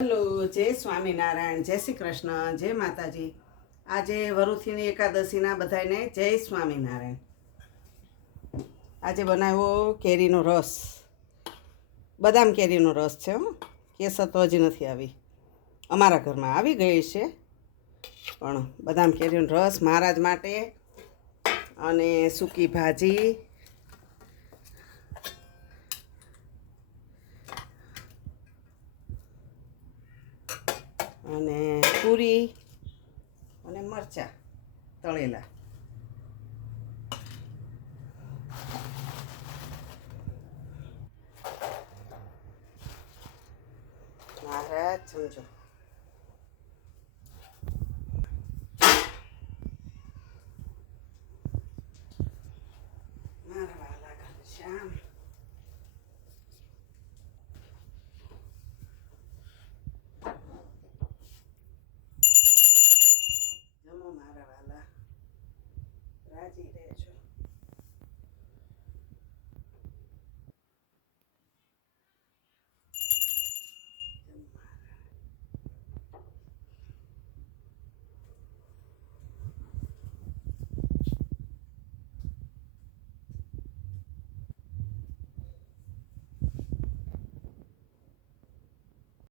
Hello, જય સ્વામિનારાયણ, જય શ્રી કૃષ્ણ, જય માતાજી. આજે વરુથીની એકાદશીના બધાને જય સ્વામિનારાયણ. આજે બનાવ્યો કેરીનો રસ, બદામ કેરીનો રસ છે. કેસર તો હજી નથી આવી, અમારા ઘરમાં આવી ગઈ છે, પણ બદામ કેરીનો રસ મહારાજ માટે અને સૂકી ભાજી અને પૂરી અને મરચાં તળેલા. મહારાજ સમજો. મારા વાલા ઘનશ્યામ. જમો મારા વાલા, રાજી રહેજો.